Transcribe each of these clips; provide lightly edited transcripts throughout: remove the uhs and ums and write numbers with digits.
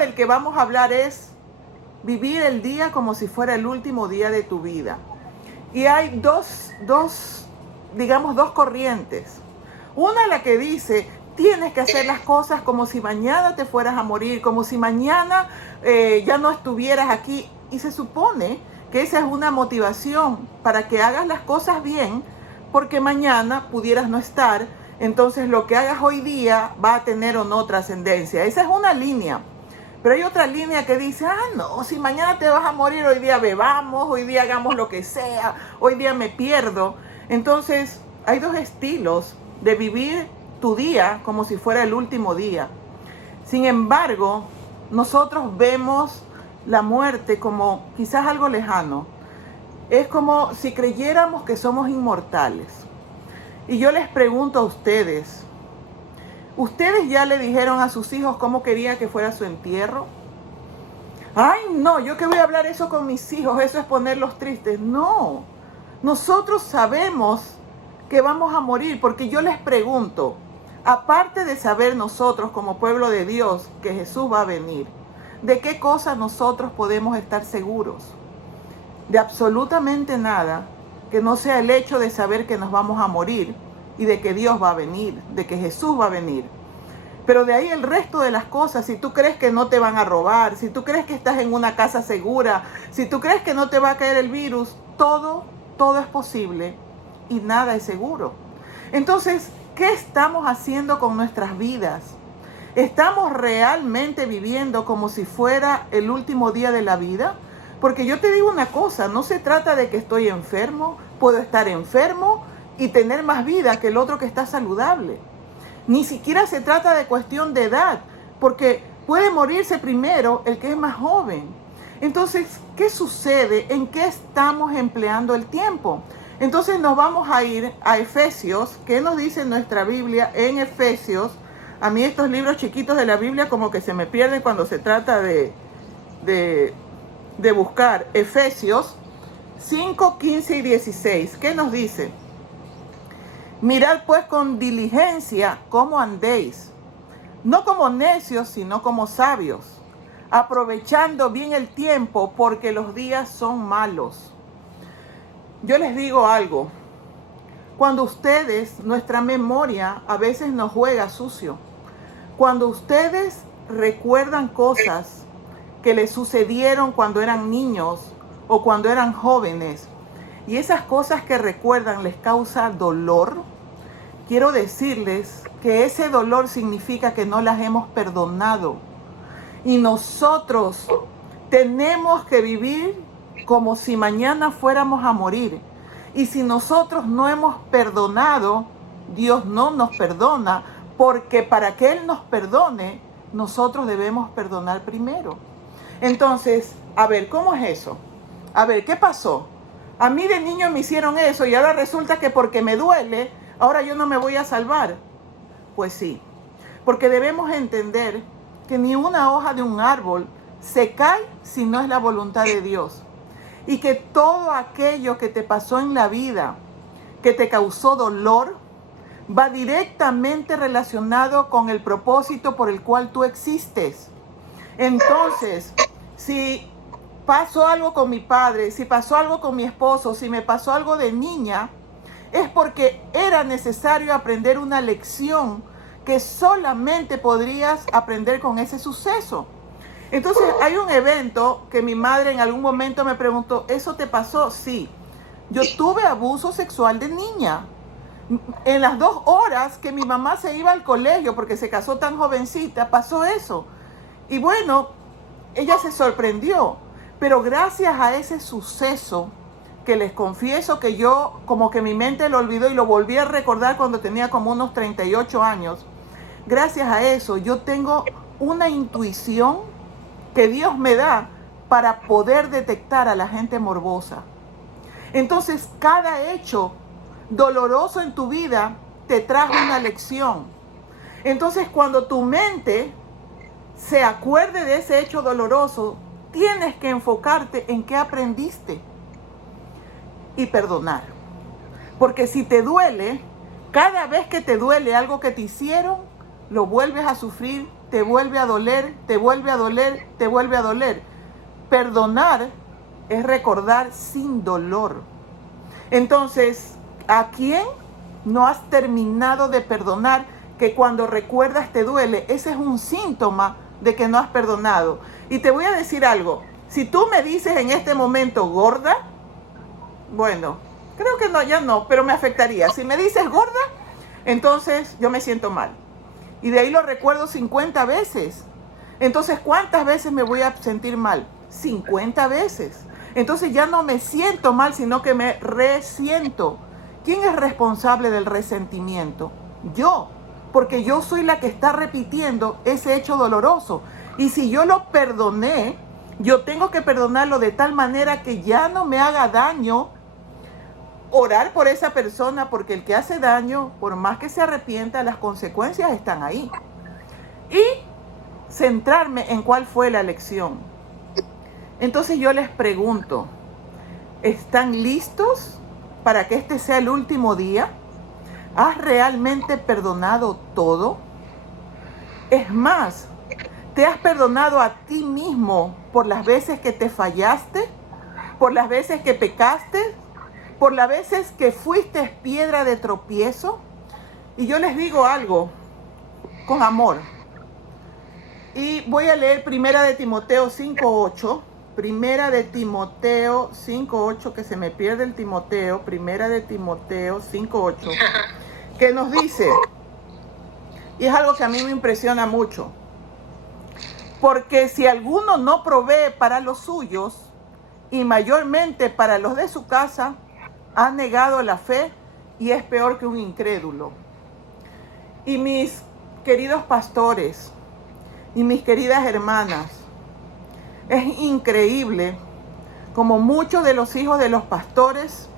del que vamos a hablar es vivir el día como si fuera el último día de tu vida. Y hay dos corrientes. Una, la que dice, tienes que hacer las cosas como si mañana te fueras a morir, como si mañana ya no estuvieras aquí. Y se supone que esa es una motivación para que hagas las cosas bien, porque mañana pudieras no estar. Entonces lo que hagas hoy día va a tener o no trascendencia. Esa es una línea. Pero hay otra línea que dice, no, si mañana te vas a morir, hoy día bebamos, hoy día hagamos lo que sea, hoy día me pierdo. Entonces hay dos estilos de vivir tu día como si fuera el último día. Sin embargo, nosotros vemos la muerte como quizás algo lejano. Es como si creyéramos que somos inmortales. Y yo les pregunto a ustedes, ¿ustedes ya le dijeron a sus hijos cómo quería que fuera su entierro? Ay, no, yo que voy a hablar eso con mis hijos, eso es ponerlos tristes. No, nosotros sabemos que vamos a morir, porque yo les pregunto, aparte de saber nosotros como pueblo de Dios que Jesús va a venir, ¿de qué cosas nosotros podemos estar seguros? De absolutamente nada que no sea el hecho de saber que nos vamos a morir y de que Dios va a venir, de que Jesús va a venir. Pero de ahí el resto de las cosas, si tú crees que no te van a robar, si tú crees que estás en una casa segura, si tú crees que no te va a caer el virus, todo es posible y nada es seguro. Entonces, ¿qué estamos haciendo con nuestras vidas? ¿Estamos realmente viviendo como si fuera el último día de la vida? Porque yo te digo una cosa, no se trata de que estoy enfermo, puedo estar enfermo y tener más vida que el otro que está saludable. Ni siquiera se trata de cuestión de edad, porque puede morirse primero el que es más joven. Entonces, ¿qué sucede? ¿En qué estamos empleando el tiempo? Entonces nos vamos a ir a Efesios. ¿Qué nos dice nuestra Biblia en Efesios? A mí estos libros chiquitos de la Biblia como que se me pierden cuando se trata de buscar. Efesios 5, 15 y 16. ¿Qué nos dice? Mirad pues con diligencia cómo andéis, no como necios, sino como sabios, aprovechando bien el tiempo, porque los días son malos. Yo les digo algo, cuando ustedes, nuestra memoria a veces nos juega sucio, cuando ustedes recuerdan cosas que les sucedieron cuando eran niños o cuando eran jóvenes, y esas cosas que recuerdan les causa dolor, quiero decirles que ese dolor significa que no las hemos perdonado. Y nosotros tenemos que vivir como si mañana fuéramos a morir. Y si nosotros no hemos perdonado, Dios no nos perdona, porque para que Él nos perdone, nosotros debemos perdonar primero. Entonces, a ver, ¿cómo es eso? A ver, ¿qué pasó? A mí de niño me hicieron eso y ahora resulta que porque me duele, ahora yo no me voy a salvar. Pues sí, porque debemos entender que ni una hoja de un árbol se cae si no es la voluntad de Dios. Y que todo aquello que te pasó en la vida, que te causó dolor, va directamente relacionado con el propósito por el cual tú existes. Entonces, si pasó algo con mi padre, si pasó algo con mi esposo, si me pasó algo de niña, es porque era necesario aprender una lección que solamente podrías aprender con ese suceso. Entonces hay un evento que mi madre en algún momento me preguntó, ¿eso te pasó? Sí, yo tuve abuso sexual de niña. En las 2 horas que mi mamá se iba al colegio porque se casó tan jovencita, pasó eso. Y bueno, ella se sorprendió, pero gracias a ese suceso, que les confieso que yo como que mi mente lo olvidó y lo volví a recordar cuando tenía como unos 38 años, gracias a eso yo tengo una intuición que Dios me da para poder detectar a la gente morbosa. Entonces, cada hecho doloroso en tu vida te trajo una lección. Entonces, cuando tu mente se acuerde de ese hecho doloroso, tienes que enfocarte en qué aprendiste y perdonar. Porque si te duele, cada vez que te duele algo que te hicieron, lo vuelves a sufrir te vuelve a doler, te vuelve a doler, te vuelve a doler. Perdonar es recordar sin dolor. Entonces, ¿a quién no has terminado de perdonar que cuando recuerdas te duele? Ese es un síntoma de que no has perdonado. Y te voy a decir algo. Si tú me dices en este momento gorda, bueno, creo que no, ya no, pero me afectaría. Si me dices gorda, entonces yo me siento mal. Y de ahí lo recuerdo 50 veces. Entonces, ¿cuántas veces me voy a sentir mal? 50 veces. Entonces ya no me siento mal, sino que me resiento. ¿Quién es responsable del resentimiento? Yo, porque yo soy la que está repitiendo ese hecho doloroso. Y si yo lo perdoné, yo tengo que perdonarlo de tal manera que ya no me haga daño. Orar por esa persona, porque el que hace daño, por más que se arrepienta, las consecuencias están ahí. Y centrarme en cuál fue la lección. Entonces yo les pregunto, ¿están listos para que este sea el último día? ¿Has realmente perdonado todo? Es más, ¿te has perdonado a ti mismo por las veces que te fallaste? ¿Por las veces que pecaste? ¿Por las veces que fuiste piedra de tropiezo? Y yo les digo algo con amor. Y voy a leer Primera de Timoteo 5:8. Primera de Timoteo 5:8, que se me pierde el Timoteo. Primera de Timoteo 5:8, que nos dice, y es algo que a mí me impresiona mucho, porque si alguno no provee para los suyos, y mayormente para los de su casa, ha negado la fe y es peor que un incrédulo. Y mis queridos pastores y mis queridas hermanas, es increíble como muchos de los hijos de los pastores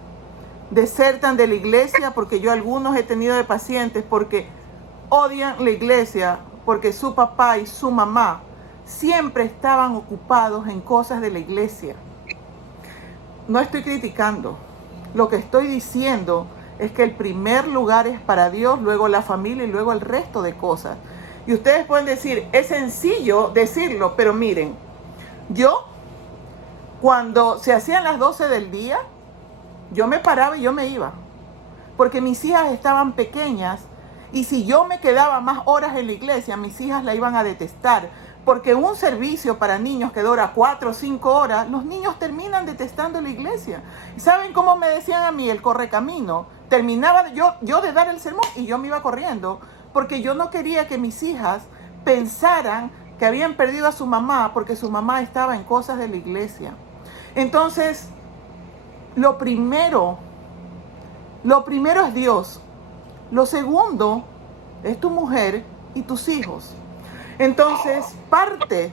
desertan de la iglesia, porque yo algunos he tenido de pacientes, porque odian la iglesia, porque su papá y su mamá siempre estaban ocupados en cosas de la iglesia. No estoy criticando. Lo que estoy diciendo es que el primer lugar es para Dios, luego la familia y luego el resto de cosas. Y ustedes pueden decir, es sencillo decirlo, pero miren, yo cuando se hacían las 12 del día, yo me paraba y yo me iba, porque mis hijas estaban pequeñas y si yo me quedaba más horas en la iglesia, mis hijas la iban a detestar, porque un servicio para niños que dura 4 o 5 horas, los niños terminan detestando la iglesia. ¿Saben cómo me decían a mí el correcamino? Terminaba yo de dar el sermón y yo me iba corriendo, porque yo no quería que mis hijas pensaran que habían perdido a su mamá porque su mamá estaba en cosas de la iglesia. Entonces, lo primero es Dios. Lo segundo es tu mujer y tus hijos. Entonces, parte,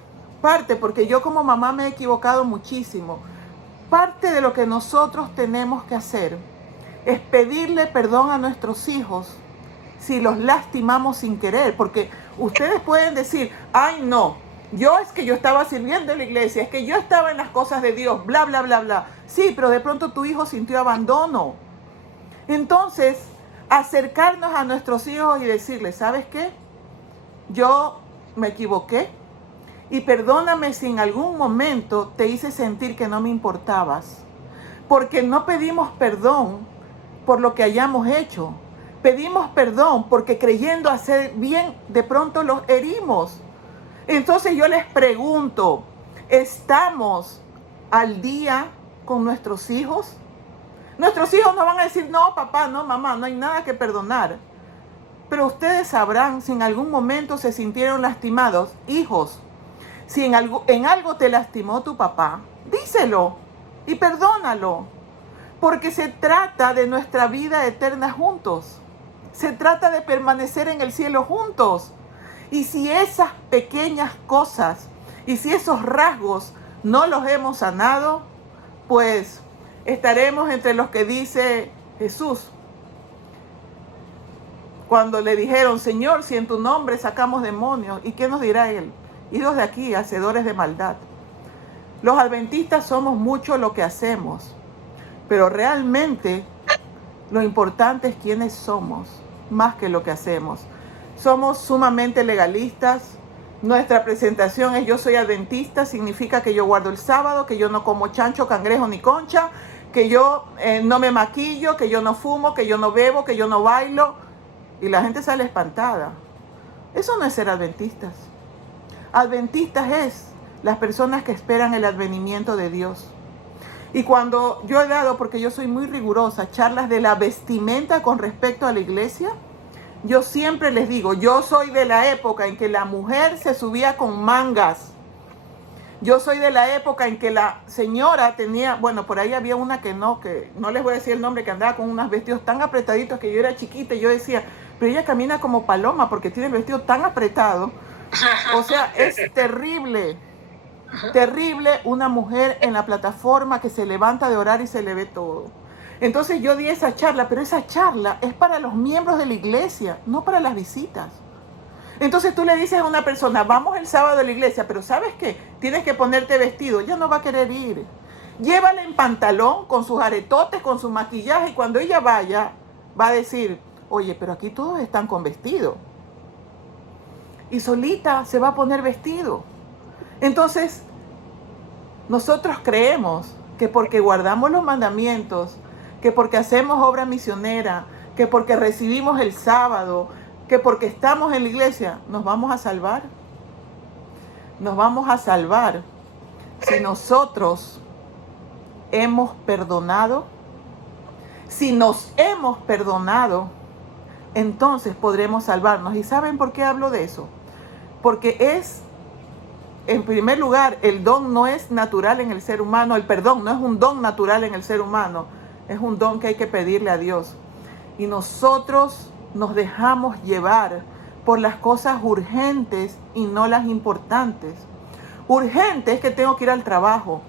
porque yo como mamá me he equivocado muchísimo. Parte de lo que nosotros tenemos que hacer es pedirle perdón a nuestros hijos si los lastimamos sin querer, porque ustedes pueden decir, ay no, yo estaba sirviendo en la iglesia, es que yo estaba en las cosas de Dios, bla, bla, bla, bla. Sí, pero de pronto tu hijo sintió abandono. Entonces, acercarnos a nuestros hijos y decirles, ¿sabes qué? Yo me equivoqué y perdóname si en algún momento te hice sentir que no me importabas, porque no pedimos perdón por lo que hayamos hecho. Pedimos perdón porque creyendo hacer bien, de pronto los herimos. Entonces yo les pregunto, ¿estamos al día con nuestros hijos? Nuestros hijos no van a decir, no papá, no mamá, no hay nada que perdonar. Pero ustedes sabrán si en algún momento se sintieron lastimados. Hijos, si en algo te lastimó tu papá, díselo y perdónalo. Porque se trata de nuestra vida eterna juntos. Se trata de permanecer en el cielo juntos. Y si esas pequeñas cosas y si esos rasgos no los hemos sanado, pues estaremos entre los que dice Jesús. Cuando le dijeron, Señor, si en tu nombre sacamos demonios, ¿y qué nos dirá Él? Idos de aquí, hacedores de maldad. Los adventistas somos mucho lo que hacemos, pero realmente lo importante es quiénes somos, más que lo que hacemos. Somos sumamente legalistas, Nuestra presentación es: yo soy adventista, significa que yo guardo el sábado, que yo no como chancho, cangrejo ni concha, que yo no me maquillo, que yo no fumo, que yo no bebo, que yo no bailo. Y la gente sale espantada. Eso no es ser adventistas. Adventistas es las personas que esperan el advenimiento de Dios. Y cuando yo he dado, porque yo soy muy rigurosa, charlas de la vestimenta con respecto a la iglesia, yo siempre les digo, yo soy de la época en que la mujer se subía con mangas. Yo soy de la época en que la señora tenía, bueno, por ahí había una que no les voy a decir el nombre, que andaba con unos vestidos tan apretaditos que yo era chiquita y yo decía, pero ella camina como paloma porque tiene el vestido tan apretado. O sea, es terrible. Terrible una mujer en la plataforma que se levanta de orar y se le ve todo. Entonces yo di esa charla, pero esa charla es para los miembros de la iglesia, no para las visitas. Entonces tú le dices a una persona, vamos el sábado a la iglesia, pero ¿sabes qué? Tienes que ponerte vestido. Ella no va a querer ir. Llévala en pantalón, con sus aretotes, con su maquillaje, y cuando ella vaya, va a decir, oye, pero aquí todos están con vestido. Y solita se va a poner vestido. Entonces, nosotros creemos que porque guardamos los mandamientos, que porque hacemos obra misionera, que porque recibimos el sábado, que porque estamos en la iglesia, nos vamos a salvar. Nos vamos a salvar si nosotros hemos perdonado. Si nos hemos perdonado, entonces podremos salvarnos. ¿Y saben por qué hablo de eso? Porque es, en primer lugar, el don no es natural en el ser humano. El perdón no es un don natural en el ser humano. Es un don que hay que pedirle a Dios. Y nosotros nos dejamos llevar por las cosas urgentes y no las importantes. Urgente es que tengo que ir al trabajo.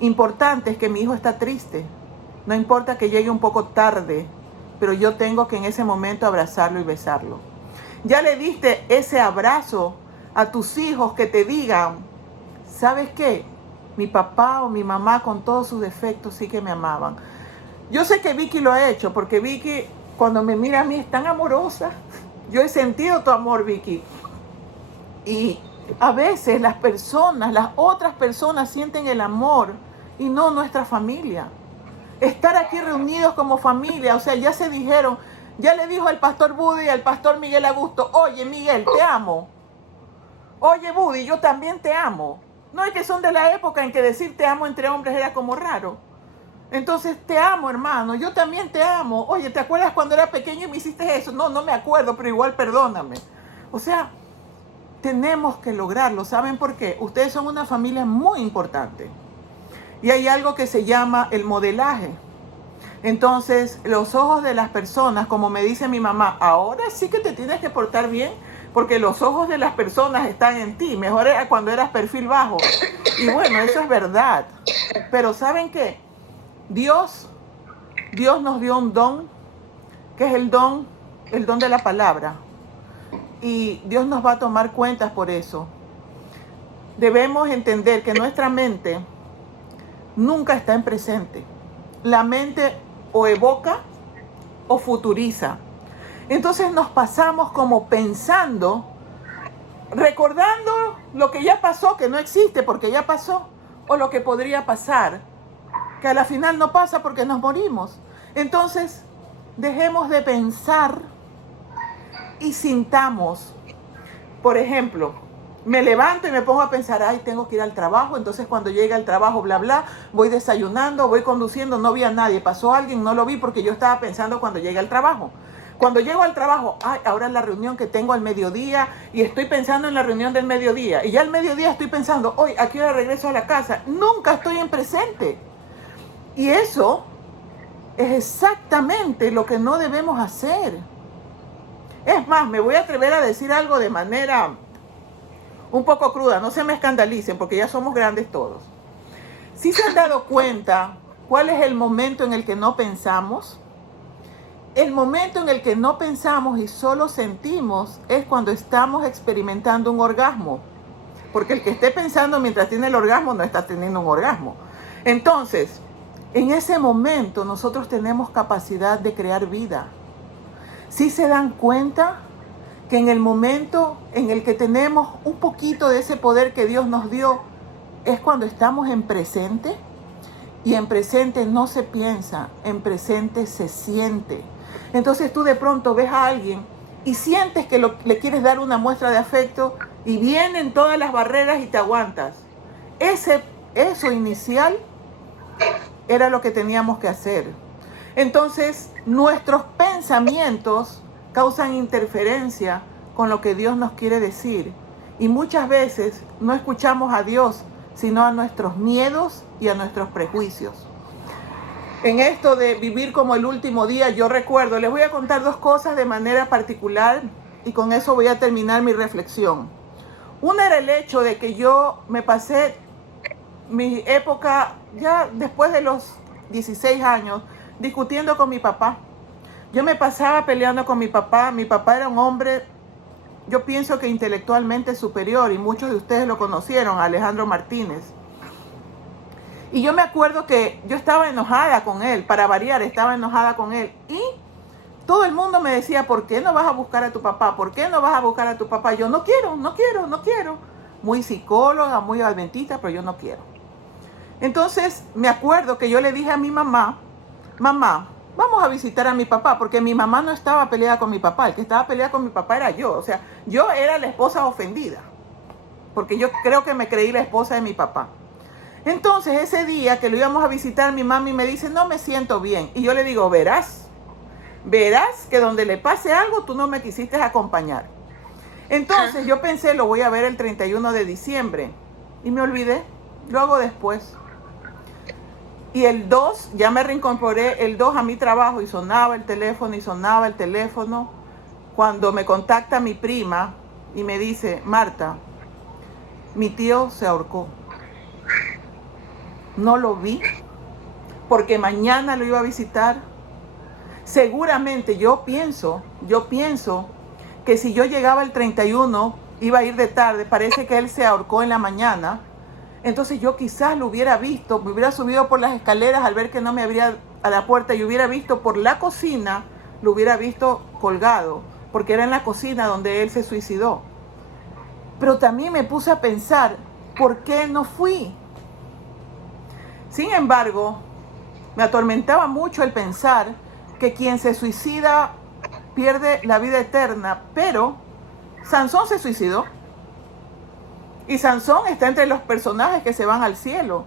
Importante es que mi hijo está triste. No importa que llegue un poco tarde, pero yo tengo que en ese momento abrazarlo y besarlo. Ya le diste ese abrazo a tus hijos que te digan, ¿sabes qué? Mi papá o mi mamá con todos sus defectos sí que me amaban. Yo sé que Vicky lo ha hecho, porque Vicky cuando me mira a mí es tan amorosa. Yo he sentido tu amor, Vicky. Y a veces las otras personas sienten el amor y no nuestra familia. Estar aquí reunidos como familia, o sea, ya se dijeron, ya le dijo al pastor Buddy y al pastor Miguel Augusto, oye Miguel, te amo. Oye Buddy, yo también te amo. No es que son de la época en que decir te amo entre hombres era como raro. Entonces, te amo, hermano, yo también te amo. Oye, ¿te acuerdas cuando era pequeño y me hiciste eso? No, no me acuerdo, pero igual perdóname. O sea, tenemos que lograrlo. ¿Saben por qué? Ustedes son una familia muy importante. Y hay algo que se llama el modelaje. Entonces, los ojos de las personas, como me dice mi mamá, ahora sí que te tienes que portar bien, porque los ojos de las personas están en ti. Mejor era cuando eras perfil bajo. Y bueno, eso es verdad. Pero ¿saben qué? Dios nos dio un don, que es el don de la palabra. Y Dios nos va a tomar cuentas por eso. Debemos entender que nuestra mente nunca está en presente. La mente o evoca o futuriza. Entonces nos pasamos como pensando, recordando lo que ya pasó, que no existe porque ya pasó, o lo que podría pasar, que a la final no pasa porque nos morimos. Entonces, dejemos de pensar y sintamos. Por ejemplo, me levanto y me pongo a pensar, ay, tengo que ir al trabajo, entonces cuando llegue al trabajo, bla, bla, voy desayunando, voy conduciendo, no vi a nadie, pasó alguien, no lo vi porque yo estaba pensando cuando llegue al trabajo. Cuando llego al trabajo, ay, ahora la reunión que tengo al mediodía y estoy pensando en la reunión del mediodía. Y ya al mediodía estoy pensando, hoy, ¿a qué hora regreso a la casa? Nunca estoy en presente. Y eso es exactamente lo que no debemos hacer. Es más, me voy a atrever a decir algo de manera un poco cruda, no se me escandalicen porque ya somos grandes todos. ¿Sí se han dado cuenta cuál es el momento en el que no pensamos? El momento en el que no pensamos y solo sentimos es cuando estamos experimentando un orgasmo. Porque el que esté pensando mientras tiene el orgasmo no está teniendo un orgasmo. Entonces, en ese momento nosotros tenemos capacidad de crear vida. ¿Sí se dan cuenta que en el momento en el que tenemos un poquito de ese poder que Dios nos dio, es cuando estamos en presente. Y en presente no se piensa, en presente se siente. Entonces tú de pronto ves a alguien y sientes que le quieres dar una muestra de afecto y vienen todas las barreras y te aguantas. Eso inicial era lo que teníamos que hacer. Entonces nuestros pensamientos causan interferencia con lo que Dios nos quiere decir. Y muchas veces no escuchamos a Dios, sino a nuestros miedos y a nuestros prejuicios. En esto de vivir como el último día, yo recuerdo, les voy a contar dos cosas de manera particular y con eso voy a terminar mi reflexión. Una era el hecho de que yo me pasé mi época, ya después de los 16 años, discutiendo con mi papá. Yo me pasaba peleando con mi papá. Mi papá era un hombre, yo pienso que intelectualmente superior, y muchos de ustedes lo conocieron, Alejandro Martínez. Y yo me acuerdo que yo estaba enojada con él, para variar, estaba enojada con él. Y todo el mundo me decía, ¿por qué no vas a buscar a tu papá? ¿Por qué no vas a buscar a tu papá? Yo no quiero. Muy psicóloga, muy adventista, pero yo no quiero. Entonces me acuerdo que yo le dije a mi mamá, mamá, vamos a visitar a mi papá, porque mi mamá no estaba peleada con mi papá, el que estaba peleada con mi papá era yo. O sea, yo era la esposa ofendida, porque yo creo que me creí la esposa de mi papá. Entonces ese día que lo íbamos a visitar, mi mami me dice, no me siento bien. Y yo le digo, verás que donde le pase algo, tú no me quisiste acompañar. Entonces yo pensé, lo voy a ver el 31 de diciembre. Y me olvidé, lo hago después. Y el 2, ya me reincorporé el 2 a mi trabajo y sonaba el teléfono. Cuando me contacta mi prima y me dice, Marta, mi tío se ahorcó. No lo vi porque mañana lo iba a visitar. Seguramente yo pienso que si yo llegaba el 31, iba a ir de tarde, parece que él se ahorcó en la mañana. Entonces yo quizás lo hubiera visto, me hubiera subido por las escaleras al ver que no me abría a la puerta y hubiera visto por la cocina, lo hubiera visto colgado, porque era en la cocina donde él se suicidó. Pero también me puse a pensar, ¿por qué no fui? Sin embargo, me atormentaba mucho el pensar que quien se suicida pierde la vida eterna, pero Sansón se suicidó. Y Sansón está entre los personajes que se van al cielo.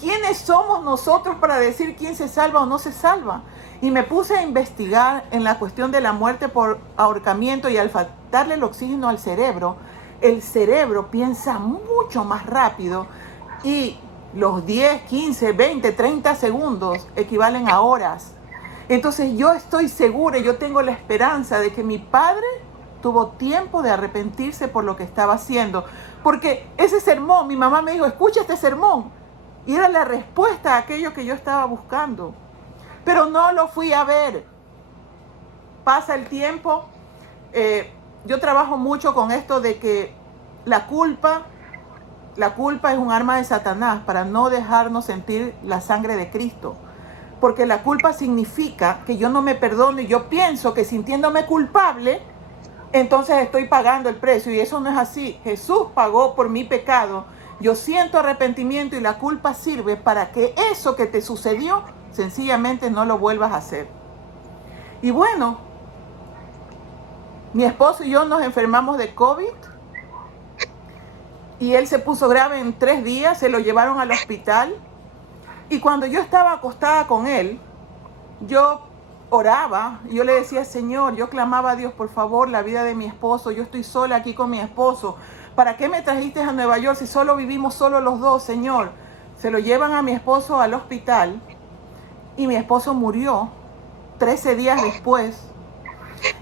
¿Quiénes somos nosotros para decir quién se salva o no se salva? Y me puse a investigar en la cuestión de la muerte por ahorcamiento, y al faltarle el oxígeno al cerebro, el cerebro piensa mucho más rápido y los 10, 15, 20, 30 segundos equivalen a horas. Entonces yo estoy segura, yo tengo la esperanza de que mi padre tuvo tiempo de arrepentirse por lo que estaba haciendo. Porque ese sermón, mi mamá me dijo, escucha este sermón. Y era la respuesta a aquello que yo estaba buscando. Pero no lo fui a ver. Pasa el tiempo. Yo trabajo mucho con esto de que la culpa es un arma de Satanás para no dejarnos sentir la sangre de Cristo. Porque la culpa significa que yo no me perdono y yo pienso que sintiéndome culpable, entonces estoy pagando el precio, y eso no es así. Jesús pagó por mi pecado. Yo siento arrepentimiento y la culpa sirve para que eso que te sucedió sencillamente no lo vuelvas a hacer. Y bueno, mi esposo y yo nos enfermamos de COVID y él se puso grave en 3 días, se lo llevaron al hospital. Y cuando yo estaba acostada con él, yo oraba, yo le decía, Señor, yo clamaba a Dios, por favor, la vida de mi esposo, yo estoy sola aquí con mi esposo, ¿para qué me trajiste a Nueva York si solo vivimos solo los dos, Señor? Se lo llevan a mi esposo al hospital y mi esposo murió 13 días después.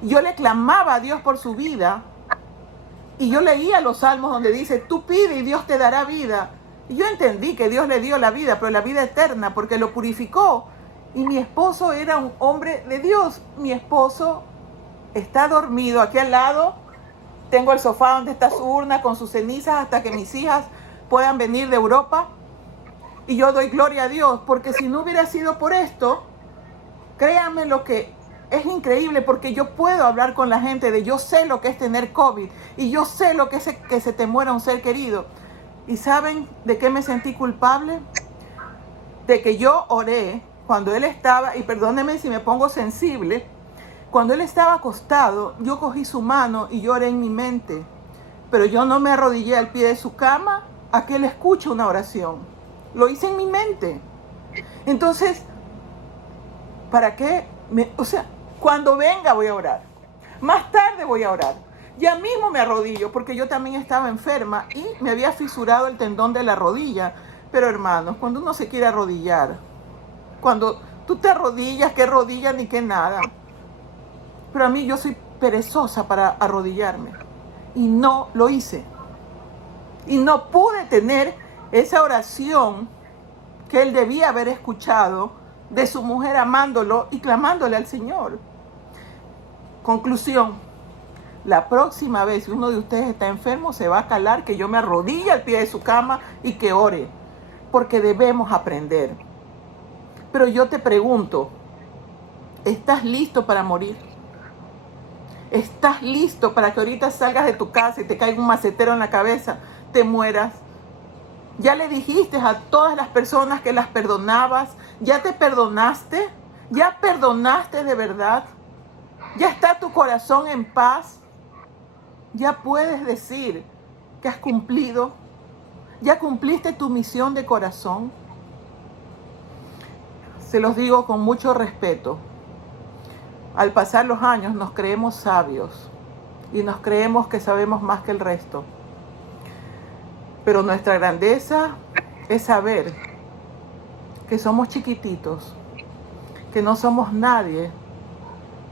Yo le clamaba a Dios por su vida y yo leía los salmos donde dice, tú pide y Dios te dará vida. Y yo entendí que Dios le dio la vida, pero la vida eterna, porque lo purificó. Y mi esposo era un hombre de Dios. Mi esposo está dormido aquí al lado. Tengo el sofá donde está su urna con sus cenizas hasta que mis hijas puedan venir de Europa. Y yo doy gloria a Dios, porque si no hubiera sido por esto, créanme lo que es increíble porque yo puedo hablar con la gente de yo sé lo que es tener COVID y yo sé lo que es que se te muera un ser querido. ¿Y saben de qué me sentí culpable? De que yo oré cuando él estaba, y perdónenme si me pongo sensible, cuando él estaba acostado, yo cogí su mano y yo oré en mi mente, pero yo no me arrodillé al pie de su cama a que él escuche una oración. Lo hice en mi mente. Entonces, ¿para qué? Cuando venga voy a orar. Más tarde voy a orar. Ya mismo me arrodillo porque yo también estaba enferma y me había fisurado el tendón de la rodilla. Pero hermanos, cuando uno se quiere arrodillar, cuando tú te arrodillas, qué rodilla ni qué nada. Pero a mí yo soy perezosa para arrodillarme. Y no lo hice. Y no pude tener esa oración que él debía haber escuchado de su mujer amándolo y clamándole al Señor. Conclusión. La próxima vez que uno de ustedes está enfermo, se va a calar que yo me arrodille al pie de su cama y que ore. Porque debemos aprender. Pero yo te pregunto, ¿estás listo para morir? ¿Estás listo para que ahorita salgas de tu casa y te caiga un macetero en la cabeza, te mueras? ¿Ya le dijiste a todas las personas que las perdonabas? ¿Ya te perdonaste? ¿Ya perdonaste de verdad? ¿Ya está tu corazón en paz? ¿Ya puedes decir que has cumplido? ¿Ya cumpliste tu misión de corazón? Se los digo con mucho respeto. Al pasar los años nos creemos sabios y nos creemos que sabemos más que el resto. Pero nuestra grandeza es saber que somos chiquititos, que no somos nadie,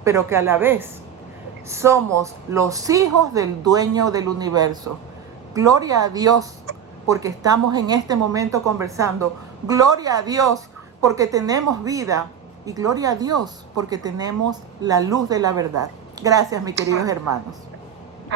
pero que a la vez somos los hijos del dueño del universo. Gloria a Dios porque estamos en este momento conversando. Gloria a Dios porque tenemos vida. Y gloria a Dios porque tenemos la luz de la verdad. Gracias, mis queridos hermanos.